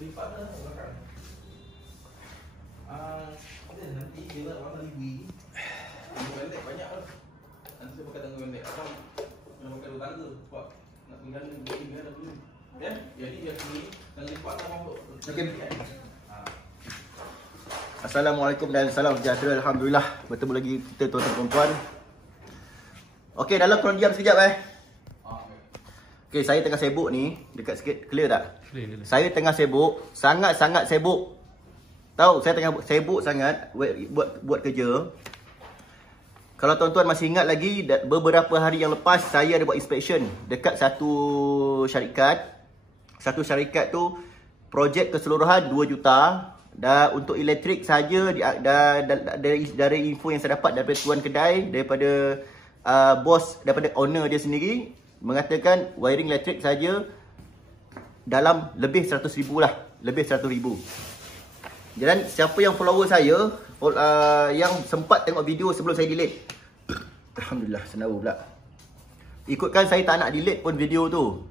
lipat dah belakang. Nanti bila warna liwi. Tangga pendek banyak lah. Nanti saya pakai tangga pendek. Apa nak pakai dua tangga sebab nak tinggal ni ada dulu. Ya, jadi dia sini tangga lipat lah mampu. Okey. Assalamualaikum dan salam sejahtera. Alhamdulillah bertemu lagi kita tuan-tuan dan puan. Okey, dalam korang diam sekejap Okey, saya tengah sibuk ni. Dekat sikit, clear tak? Clear. Saya tengah sibuk, sangat-sangat sibuk. Tahu, saya tengah sibuk sangat buat kerja. Kalau tuan-tuan masih ingat lagi, beberapa hari yang lepas saya ada buat inspection dekat satu syarikat. Satu syarikat tu projek keseluruhan 2 juta. Dan untuk elektrik saja dari info yang saya dapat daripada tuan kedai, daripada bos, daripada owner dia sendiri, mengatakan wiring elektrik saja dalam lebih 100,000 lah. Lebih 100,000. Dan siapa yang follower saya, yang sempat tengok video sebelum saya delete, Alhamdulillah, senaru pula. Ikutkan saya tak nak delete pun video tu,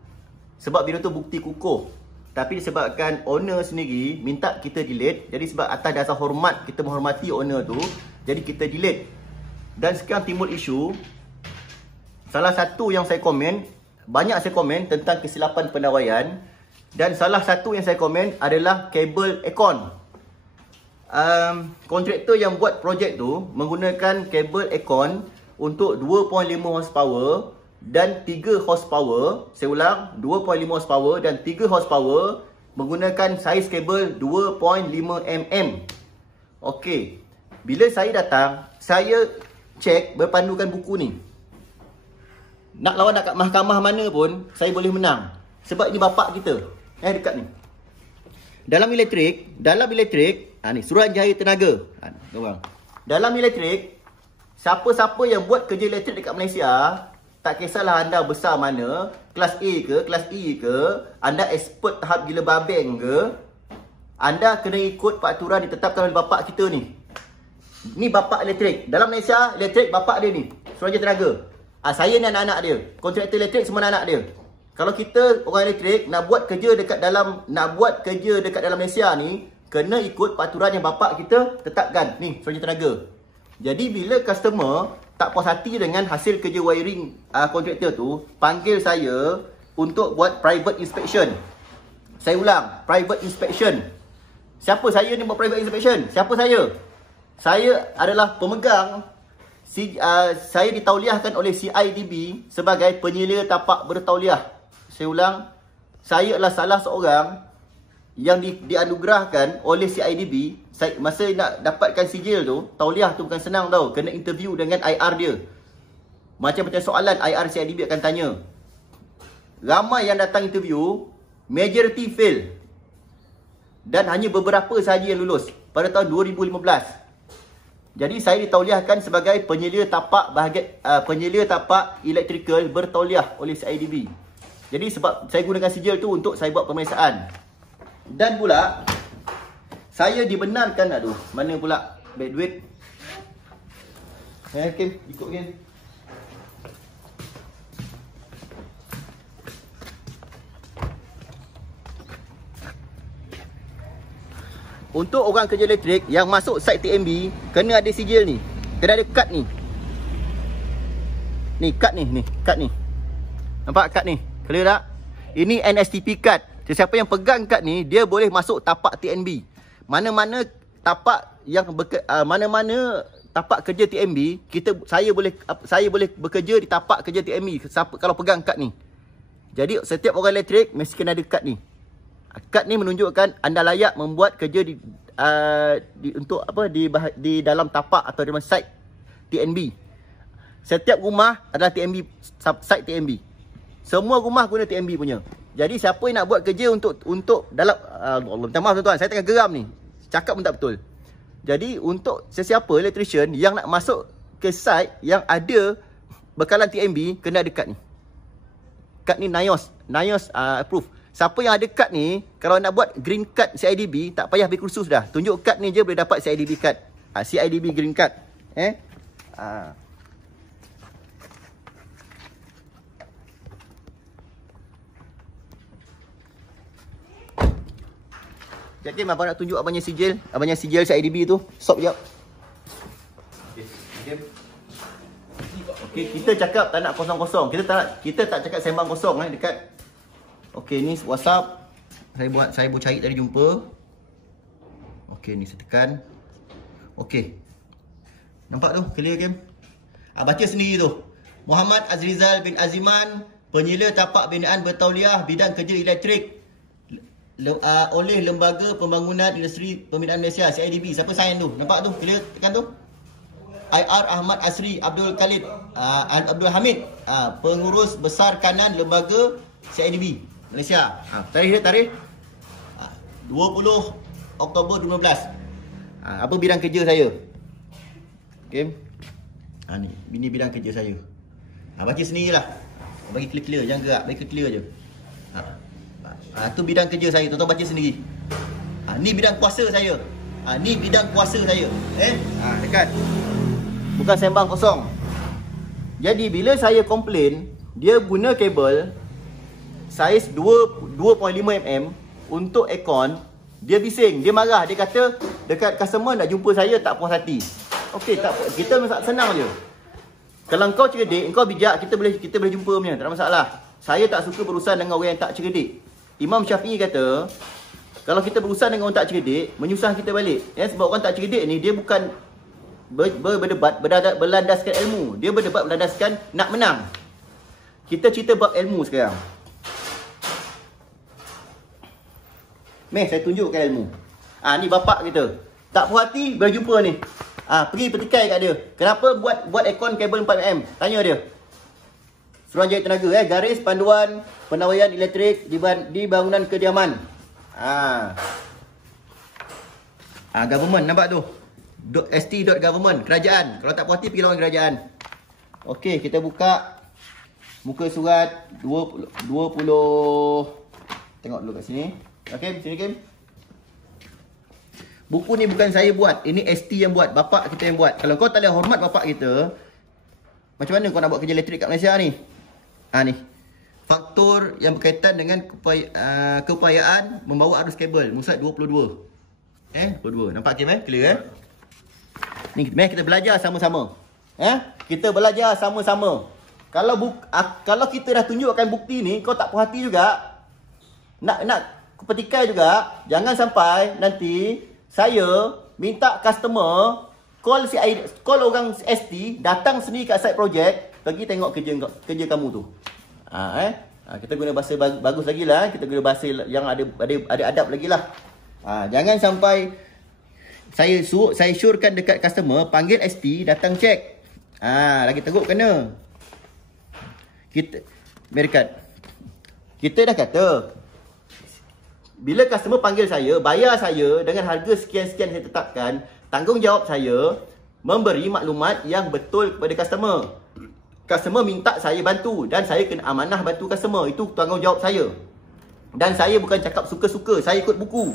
sebab video tu bukti kukuh. Tapi disebabkan owner sendiri minta kita delete, jadi sebab atas dasar hormat, kita menghormati owner tu, jadi kita delete. Dan sekarang timbul isu. Salah satu yang saya komen, banyak saya komen tentang kesilapan pendawaian. Dan salah satu yang saya komen adalah kabel aircon. Kontraktor yang buat projek tu menggunakan kabel aircon untuk 2.5 horsepower dan 3 horsepower. Saya ulang, 2.5 horsepower dan 3 horsepower menggunakan saiz kabel 2.5 mm. Okey. Bila saya datang, saya cek berpandukan buku ni. Nak lawan dekat mahkamah mana pun saya boleh menang. Sebab ini bapak kita. Dekat ni. Dalam elektrik, ni Suruhanjaya Tenaga. Orang. Dalam elektrik, siapa-siapa yang buat kerja elektrik dekat Malaysia, tak kisahlah anda besar mana, kelas A ke, kelas E ke, anda expert tahap gila babeng ke, anda kena ikut peraturan ditetapkan oleh bapak kita ni. Ni bapak elektrik. Dalam Malaysia, elektrik bapak dia ni, Suruhanjaya Tenaga. Saya ni anak-anak dia. Kontraktor elektrik semua anak dia. Kalau kita orang elektrik nak buat kerja dekat dalam Malaysia ni, kena ikut peraturan yang bapak kita tetapkan. Ni, Suruhanjaya Tenaga. Jadi bila customer tak puas hati dengan hasil kerja wiring kontraktor tu, panggil saya untuk buat private inspection. Saya ulang, private inspection. Siapa saya ni buat private inspection? Siapa saya? Saya adalah pemegang, saya ditauliahkan oleh CIDB sebagai penyelia tapak bertauliah. Saya ulang, saya adalah salah seorang yang dianugerahkan oleh CIDB. Masa nak dapatkan sijil tu, tauliah tu bukan senang tau. Kena interview dengan IR dia. Macam-macam soalan IR CIDB akan tanya. Ramai yang datang interview, majority fail. Dan hanya beberapa sahaja yang lulus pada tahun 2015. Jadi saya ditauliahkan sebagai penyelia tapak penyelia tapak elektrikal bertauliah oleh CIDB. Jadi sebab saya gunakan sijil tu untuk saya buat pemeriksaan. Dan pula saya dibenarkan, aduh, mana pula beg duit. Kim, ikut Kim. Untuk orang kerja elektrik yang masuk site TMB, kena ada sijil ni. Kena ada kad ni. Ni kad ni, kad ni. Nampak kad ni? Clear tak? Ini NSTP kad. Sesiapa yang pegang kad ni, dia boleh masuk tapak TNB. Mana-mana tapak yang mana-mana tapak kerja TMB, saya boleh bekerja di tapak kerja TMB kalau pegang kad ni. Jadi setiap orang elektrik mesti kena ada kad ni. Kad ni menunjukkan anda layak membuat kerja di dalam tapak atau dalam site TNB. Setiap rumah adalah TNB, site TNB. Semua rumah guna TNB punya. Jadi siapa yang nak buat kerja untuk dalam Allah, minta maaf tuan-tuan, saya tengah geram ni. Cakap pun tak betul. Jadi untuk sesiapa electrician yang nak masuk ke site yang ada bekalan TNB, kena ada kad ni. Kad ni NIOS approve. Siapa yang ada kad ni, kalau nak buat green card CIDB, tak payah pergi kursus dah. Tunjuk kad ni je boleh dapat CIDB card. CIDB green card. Sekejap Kim, abang nak tunjuk abangnya sijil. Abangnya sijil CIDB tu. Stop sekejap. Okey, kita cakap tak nak kosong-kosong. Kita tak cakap sembang kosong dekat. Okey, ni WhatsApp. Saya buat cari tadi jumpa. Okey, ni saya tekan. Okey. Nampak tu? Clear Kim? Baca sendiri tu. Muhammad Azrizal bin Aziman, penyela tapak binaan bertauliah bidang kerja elektrik oleh Lembaga Pembangunan Industri Pembinaan Malaysia CIDB. Siapa sign tu? Nampak tu? Clear? Tekan tu. IR Ahmad Asri Abdul Khalid Abdul Hamid, pengurus besar kanan Lembaga CIDB Malaysia. Tarikh 20 Oktober 2015. Apa bidang kerja saya? Okay. Ni bidang kerja saya. Baca sendirilah. Bagi clear-clear, jangan gerak, bagi clear je. Tu bidang kerja saya, tuan-tuan baca sendiri. Ni bidang kuasa saya. Ni bidang kuasa saya. Dekat. Bukan sembang kosong. Jadi bila saya komplain, dia guna kabel saiz 2.5 mm untuk aircon, dia bising, dia marah, dia kata dekat customer nak jumpa saya tak puas hati. Okey, tak apa. Kita senang je. Kalau kau cerdik, kau bijak, kita boleh jumpa punya, tak ada masalah. Saya tak suka berurusan dengan orang yang tak cerdik. Imam Syafi'i kata, kalau kita berurusan dengan orang tak cerdik, menyusah kita balik. Sebab orang tak cerdik ni, dia bukan berdebat berlandaskan ilmu. Dia berdebat berlandaskan nak menang. Kita cerita bab ilmu sekarang. Meh, saya tunjukkan ilmu. Ni bapak kita. Tak puas hati, boleh jumpa ni. Pergi petikai kat dia. Kenapa buat aircon kabel 4mm? Tanya dia. Suruhanjaya Tenaga, garis panduan penawaian elektrik di bangunan kediaman. Government, nampak tu? .st.government, kerajaan. Kalau tak puas hati, pergi lawan kerajaan. Okey, kita buka muka surat 20. Tengok dulu kat sini. Okey, sini Kim. Buku ni bukan saya buat. Ini ST yang buat. Bapak kita yang buat. Kalau kau tak boleh hormat bapak kita, macam mana kau nak buat kerja elektrik kat Malaysia ni? Ni. Faktor yang berkaitan dengan keupayaan membawa arus kabel. Musad 22. 22. Nampak Kim Clear Ni kita belajar sama-sama. Kita belajar sama-sama. Kalau kita dah tunjukkan bukti ni, kau tak puas hati juga, nak petikai juga, jangan sampai nanti saya minta customer call orang ST datang sendiri kat site project, pergi tengok kerja kamu tu. Kita guna bahasa bagus lagi lah. Kita guna bahasa yang ada adab lagi lah. Jangan sampai saya syorkan dekat customer, panggil ST datang check. Lagi teruk kena. Kita dah kata, bila customer panggil saya, bayar saya dengan harga sekian-sekian saya tetapkan, tanggungjawab saya memberi maklumat yang betul kepada customer. Customer minta saya bantu dan saya kena amanah bantu customer. Itu tanggungjawab saya. Dan saya bukan cakap suka-suka, saya ikut buku.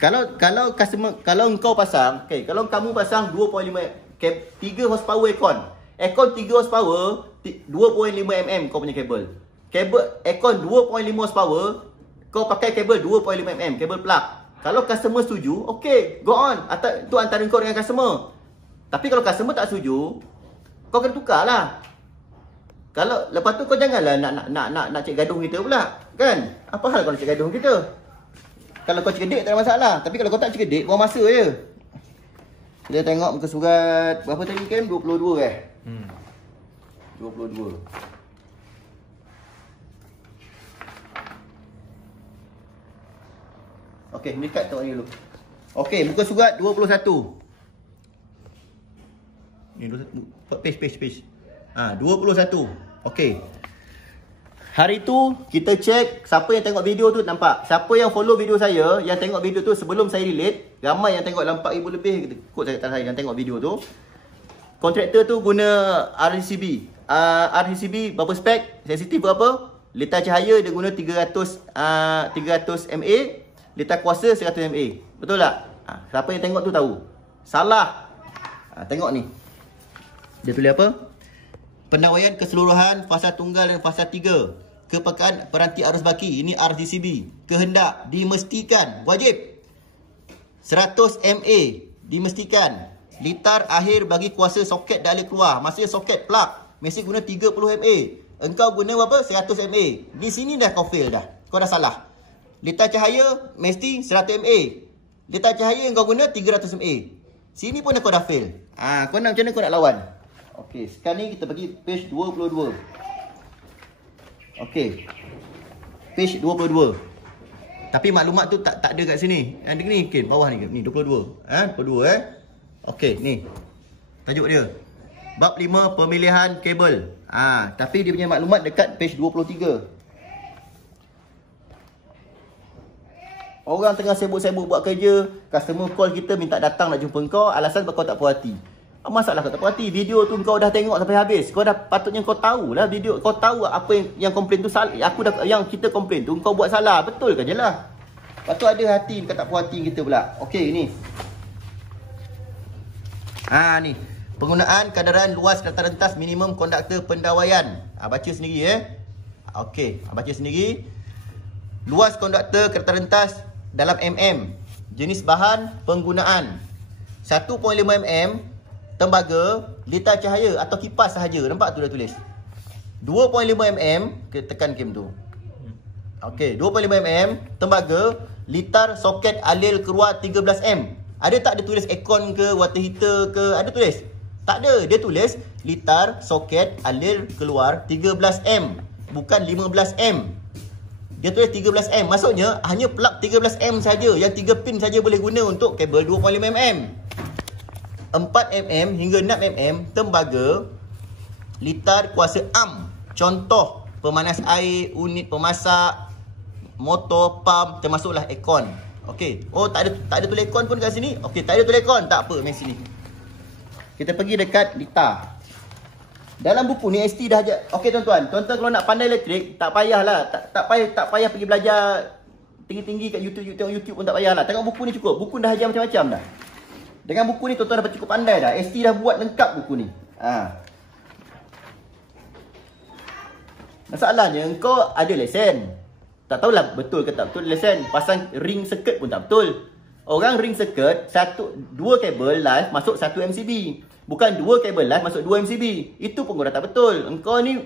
Kalau customer, kalau engkau pasang, kalau kamu pasang 2.5 3 horsepower aircon 3 horsepower 2.5 mm kau punya kabel. Aircon 2.5 horsepower, kau pakai kabel 2.5 mm, kabel plug. Kalau customer setuju, okey, go on. Itu antara kau dengan customer. Tapi kalau customer tak setuju, kau kena tukar lah. Kalau lepas tu kau janganlah nak cek gaduh kita pula, kan? Apa hal kau nak cek gaduh kita? Kalau kau cerdik tak ada masalah. Tapi kalau kau tak cerdik, buang masa je. Kita tengok muka surat berapa tadi Kim? 22 22. Okey, dekat tengok ni dulu. Okey, muka surat 21. Ni 21 page. 21. Okey. Hari tu kita cek siapa yang tengok video tu nampak. Siapa yang follow video saya, yang tengok video tu sebelum saya delete, ramai yang tengok 4,000 lebih kot saya yang tengok video tu. Kontraktor tu guna RCB. RCB berapa spek? Sensitif berapa? Litar cahaya dia guna 300 mA, litar kuasa 100 mA. Betul tak? Siapa yang tengok tu tahu. Salah. Tengok ni. Dia tulis apa? Penawaian keseluruhan fasa tunggal dan fasa 3. kepekaan peranti arus baki. Ini RGCB. Kehendak dimestikan. Wajib. 100 mA. Dimestikan. Litar akhir bagi kuasa soket dan alir keluar. Maksudnya soket plug. Mesti guna 30 mA. Engkau guna berapa? 100 mA. Di sini dah kau fail dah. Kau dah salah. Litar cahaya mesti 100 mA. Litar cahaya yang kau guna 300 mA. Sini pun kau dah fail. Kau nak macam mana kau nak lawan? Okey, sekarang ni kita pergi page 22. Okey. Page 22. Tapi maklumat tu tak ada kat sini. Ada ni mungkin bawah ni. Ni 22. 22 Okey, ni. Tajuk dia. Bab 5 pemilihan kabel. Tapi dia punya maklumat dekat page 23. Orang tengah sibuk-sibuk buat kerja, customer call kita minta datang nak jumpa kau, alasan kau tak puas hati. Masalah kau tak puas hati, video tu kau dah tengok sampai habis. Kau dah patutnya kau tahulah video, kau tahu apa yang komplain tu salah. Yang kita komplain tu kau buat salah, betul ke je lah. Patut ada hati, kau tak puas hati kita pula. Okey, ni. Ni. Penggunaan kadaran luas kereta rentas minimum konduktor pendawaian. Baca sendiri Okey, baca sendiri. Luas konduktor kereta rentas dalam mm. Jenis bahan penggunaan 1.5 mm tembaga, litar cahaya atau kipas sahaja. Nampak tu dah tulis 2.5 mm. Tekan kem tu. Okey, 2.5 mm tembaga, litar soket alir keluar 13M. Ada tak dia tulis aircon ke, water heater ke? Ada tulis? Tak ada. Dia tulis litar soket alir keluar 13M, bukan 15M. Dia tulis 13M. Maksudnya hanya plug 13M saja. Yang 3 pin saja boleh guna untuk kabel 2.5mm. 4mm hingga 6mm tembaga, litar kuasa am. Contoh pemanas air, unit pemasak, motor, pump, termasuklah aircon. Okey. Tak ada tulis aircon pun kat sini. Okey, tak ada tulis aircon, tak apa, mari sini. Kita pergi dekat litar. Dalam buku ni ST dah ajar. Okey tuan-tuan, kalau nak pandai elektrik, tak payahlah, tak payah pergi belajar tinggi-tinggi kat YouTube, tengok YouTube pun tak payahlah. Tengok buku ni cukup. Buku dah ajar macam-macam dah. Dengan buku ni tuan-tuan dah cukup pandai dah. ST dah buat lengkap buku ni. Masalahnya engkau ada lesen. Tak tahulah betul ke tak betul lesen. Pasang ring circuit pun tak betul. Orang ring circuit, 2 kabel live masuk 1 MCB. Bukan 2 kabel live masuk 2 MCB. Itu pun kau dah tak betul. Engkau ni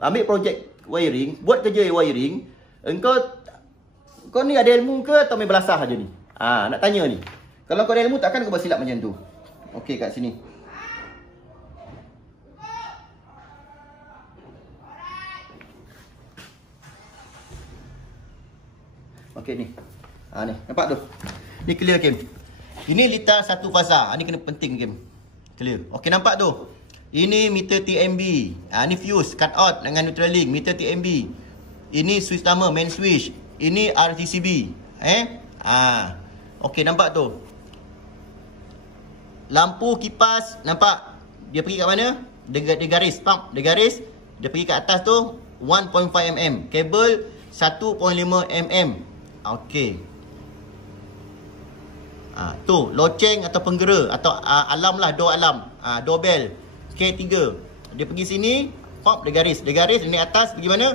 ambil projek wiring, buat kerja wiring. Engkau ni ada ilmu ke atau main belasah aja ni? Nak tanya ni. Kalau kau ada ilmu takkan kau bersilap macam tu. Okey, kat sini. Okey ni. Ni, nampak tu? Ni clear Kim. Ini litar satu fasa. Ni kena penting Kim. Clear. Okey, nampak tu? Ini meter TMB. Ni fuse cut out dengan neutral link, meter TMB. Ini switch utama, main switch. Ini RGCB. Okey, nampak tu? Lampu kipas, nampak? Dia pergi kat mana? Dia garis, pump, dia garis. Dia pergi kat atas tu 1.5 mm. Kabel 1.5 mm. Okey. Tu loceng atau penggera atau alarm lah, door alarm, doorbell K3. Dia pergi sini, pop dia garis, dia naik atas pergi mana?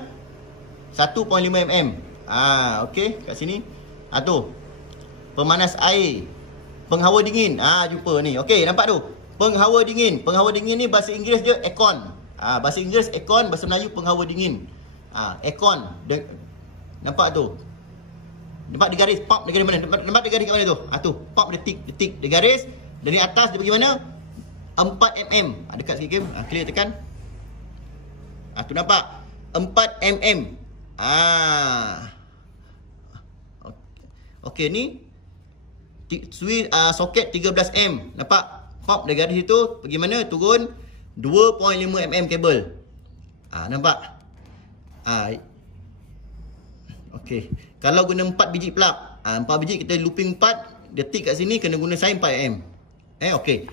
1.5 mm. Okey, kat sini. Tu pemanas air, penghawa dingin. Jumpa ni. Okey, nampak tu? Penghawa dingin. Penghawa dingin ni bahasa Inggeris dia aircon. Bahasa Inggeris aircon, bahasa Melayu penghawa dingin. Aircon. Nampak tu? Nampak dia garis, pop dia garis mana? Nampak dia garis kat mana tu? Tu, pop dia tik, dia garis. Dari atas dia pergi mana? 4 mm. Dekat sikit Kim. Clear tekan. Tu nampak? 4 mm. Okey ni switch soket 13M. Nampak? Pop dia garis situ, pergi mana? Turun 2.5 mm kabel. Nampak? Okey. Kalau guna 4 biji plug, 4 biji kita looping 4, dia tick kat sini kena guna sign 4mm. Okey.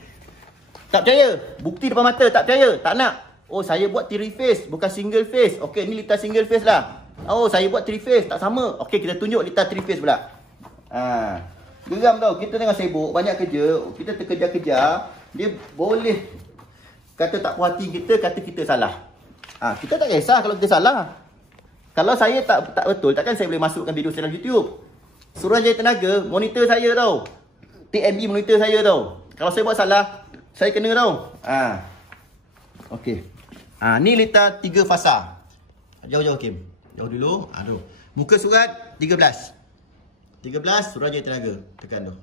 Tak percaya? Bukti depan mata, tak percaya? Tak nak? Saya buat 3 phase, bukan single phase. Okey, ni litar single phase lah. Saya buat 3 phase, tak sama. Okey, kita tunjuk litar 3 phase pula. Geram tau, kita tengah sibuk, banyak kerja, kita terkejar-kejar, dia boleh kata tak puas hati kita, kata kita salah. Kita tak kisah kalau kita salah. Kalau saya tak betul, takkan saya boleh masukkan video dalam YouTube. Suruhanjaya Tenaga monitor saya tau. TNB monitor saya tau. Kalau saya buat salah, saya kena tau. Okey. Ni letak 3 fasa. Jauh-jauh Kim. Jauh dulu. Tu. Muka surat 13. 13 Suruhanjaya Tenaga. Tekan tu.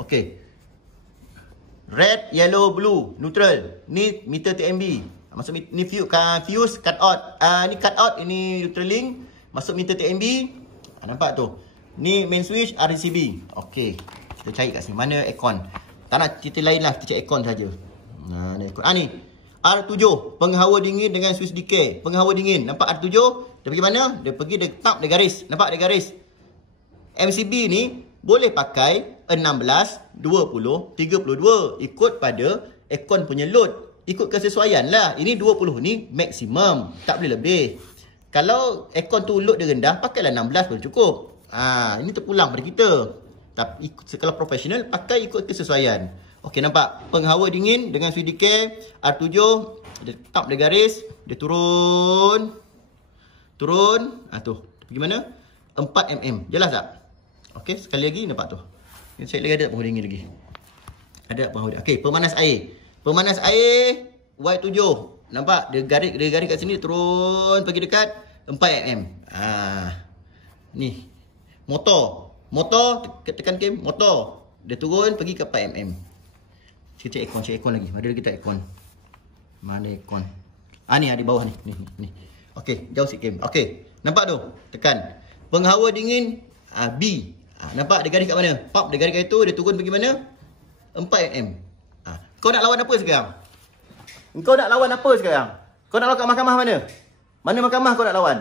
Okey. Red, yellow, blue, neutral. Ni meter TNB. Masuk ni fuse cut out. Ni cut out, ini neutral link. Masuk meter TNB. Nampak tu. Ni main switch RCB. Okey. Kita cari kat sini mana aircon. Tak nak cerita lain lah, kita cari aircon saja. Ni aircon. Ni R7 penghawa dingin dengan switch decay. Penghawa dingin. Nampak R7? Dia pergi mana? Dia pergi dia tap dia garis. Nampak dia garis. MCB ni boleh pakai 16, 20, 32 ikut pada aircon punya load. Ikut kesesuaian lah. Ini 20 ni maksimum. Tak boleh lebih. Kalau aircon tu load dia rendah, pakailah 16 pun cukup. Ini terpulang pada kita. Tapi kalau profesional, pakai ikut kesesuaian. Okey, nampak? Penghawa dingin dengan switch decay. R7. Dia tap dia garis. Dia turun. Turun. Tu. Pergi mana? 4mm. Jelas tak? Okey, sekali lagi. Nampak tu. Saya lagi ada penghawa dingin lagi. Ada penghawa dingin. Okey, pemanas air. Pemanas air Y7. Nampak? Dia garis kat sini, turun pergi dekat 4mm. Ni. Motor. Tekan Kim. Motor. Dia turun pergi ke 4mm. Kita cek aircon lagi. Ada lagi tak aircon? Mana aircon? Ni di bawah ni. Ni. Okey, jauh sikit Kim. Okey. Nampak tu? Tekan. Penghawa dingin B. Nampak dia garis kat mana? Pop dia garis kat itu, dia turun pergi mana? 4mm. Kau nak lawan apa sekarang? Kau nak lawan apa sekarang? Kau nak lawan kat mahkamah mana? Mana mahkamah kau nak lawan?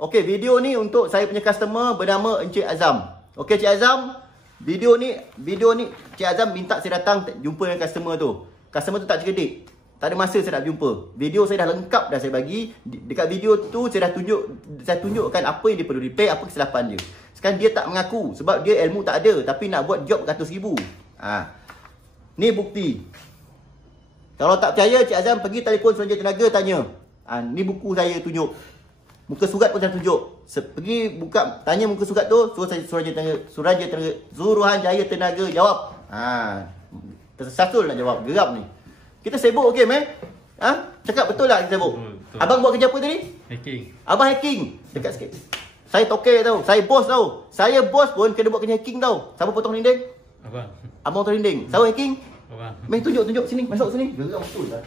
Okey, video ni untuk saya punya customer bernama Encik Azam. Okey, Encik Azam, video ni Encik Azam minta saya datang jumpa dengan customer tu. Customer tu tak cerdik. Tak ada masa saya nak jumpa. Video saya dah lengkap dah saya bagi. Dekat video tu saya dah tunjukkan apa yang dia perlu repair, apa kesilapan dia. Sekarang dia tak mengaku sebab dia ilmu tak ada tapi nak buat job ratus ribu. Ni bukti. Kalau tak percaya, Cik Azam pergi telefon Suruhanjaya Tenaga tanya. Ni buku saya tunjuk. Muka surat pun saya tunjuk. Pergi buka, tanya muka surat tu, Suruhanjaya Tenaga jawab. Tersasul nak jawab, geram ni. Kita sibuk okey, meh? Cakap betul tak kita sibuk? Betul. Abang buat kerja apa tadi? Hacking. Abang hacking. Dekat sikit. Saya tokek tau. Saya bos tau. Saya bos pun kena buat kerja hacking tau. Siapa potong dinding? Abang. Abang potong dinding. Siapa hacking? Abang. Meh tunjuk sini, masuk sini. Geram betul lah.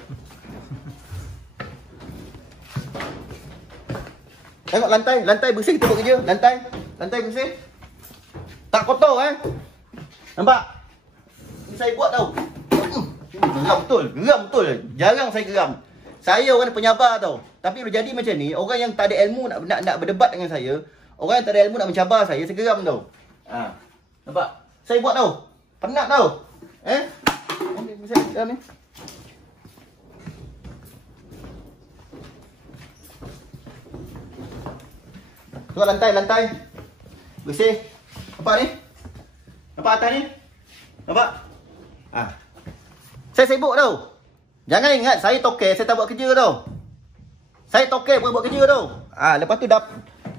Tengok lantai bersih kita buat kerja. Lantai bersih. Tak kotor Nampak? Ini saya buat tau. Geram betul. Jarang saya geram. Saya orang penyabar tau. Tapi bila jadi macam ni, orang yang tak ada ilmu nak berdebat dengan saya, orang yang tak ada ilmu nak mencabar saya geram tau. Nampak? Saya buat tau. Penat tau. Ni. Tengok lantai. Bersih. Nampak ni? Nampak atas ni? Nampak? Saya sibuk tau. Jangan ingat saya tokek, saya tak buat kerja tau. Saya tokek buat kerja tau. Lepas tu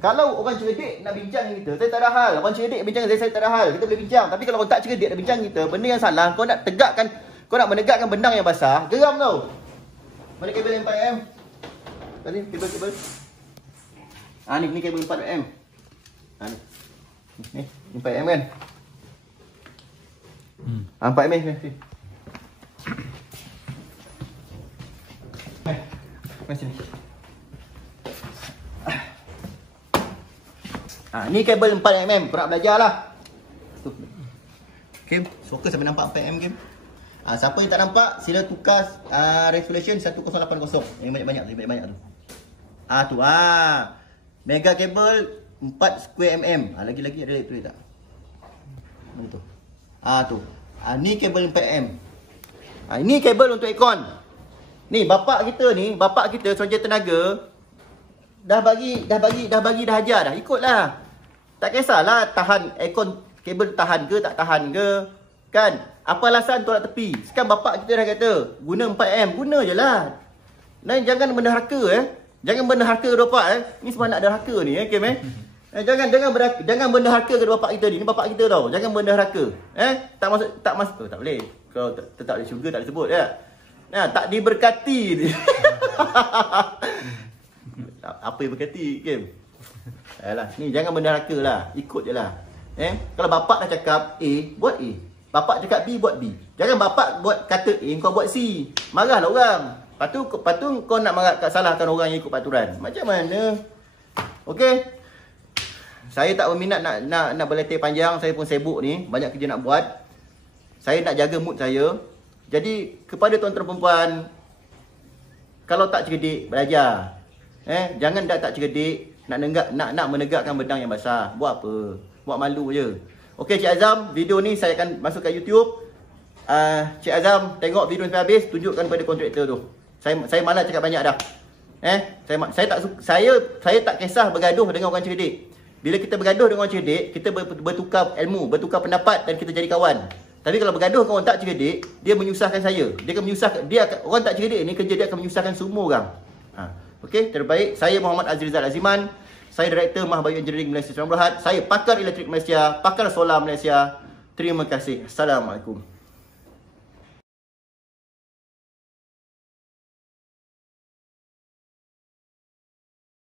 kalau orang cerdik nak bincang dengan kita, saya tak ada hal. Orang cerdik bincang dengan saya tak ada hal. Kita boleh bincang. Tapi kalau orang tak cerdik nak bincang kita, benda yang salah, kau nak menegakkan benang yang basah, geram tau. Mana kabel 4mm? Tadi kabel. Ni kabel 4mm. Ni 4mm kan? 4mm ni. Mari sini. Ni kabel 4mm. Kau nak belajar lah. Kim, suka sampai nampak 4mm Kim. Siapa yang tak nampak, sila tukar resolution 1080. Yang banyak-banyak tu. Tu. Mega kabel 4 square mm. Lagi-lagi ada tu tak? Mana tu? Tu. Ni kabel 4mm. Ini kabel untuk aircon. Ni bapak kita Suruhanjaya Tenaga dah ajar dah. Ikutlah. Tak kisahlah tahan aircon kabel tahan ke tak tahan ke. Kan? Apa alasan tolak tepi? Sekarang bapak kita dah kata guna 4M, guna je lah. Dan jangan menderhaka Jangan benda harka bapak Ni semua anak derhaka ni Kim jangan benda harka ke bapak kita ni. Ni bapak kita tau. Jangan benda harka. Tak masuk tak boleh. Kalau tak boleh syurga tak boleh sebut ya. Tak diberkati. Apa yang berkati Kim? Alah, ni jangan benda harka lah. Ikut je lah. Kalau bapak dah cakap A, buat A. Bapak cakap B, buat B. Jangan bapak buat kata A, kau buat C. Marahlah orang. Lepas tu kau nak salahkan orang yang ikut peraturan. Macam mana? Okey. Saya tak berminat nak berletih panjang. Saya pun sibuk ni. Banyak kerja nak buat. Saya nak jaga mood saya. Jadi kepada tuan-tuan perempuan, kalau tak cerdik, belajar. Jangan dah tak cerdik nak menegakkan bedang yang basah. Buat apa? Buat malu je. Okey Cik Azam, video ni saya akan masukkan YouTube. Cik Azam tengok video sampai habis, tunjukkan pada kontraktor tu. Saya malas cakap banyak dah. Saya tak kisah bergaduh dengan orang cerdik. Bila kita bergaduh dengan orang cerdik, kita bertukar ilmu, bertukar pendapat dan kita jadi kawan. Tapi kalau bergaduh dengan orang tak cerdik, dia menyusahkan saya. Orang tak cerdik ni kerja dia akan menyusahkan semua orang. Okey, terbaik. Saya Muhammad Azrizal Aziman. Saya Direktur Mahabayu Engineering Malaysia Sdn Bhd. Saya pakar elektrik Malaysia, pakar solar Malaysia. Terima kasih. Assalamualaikum.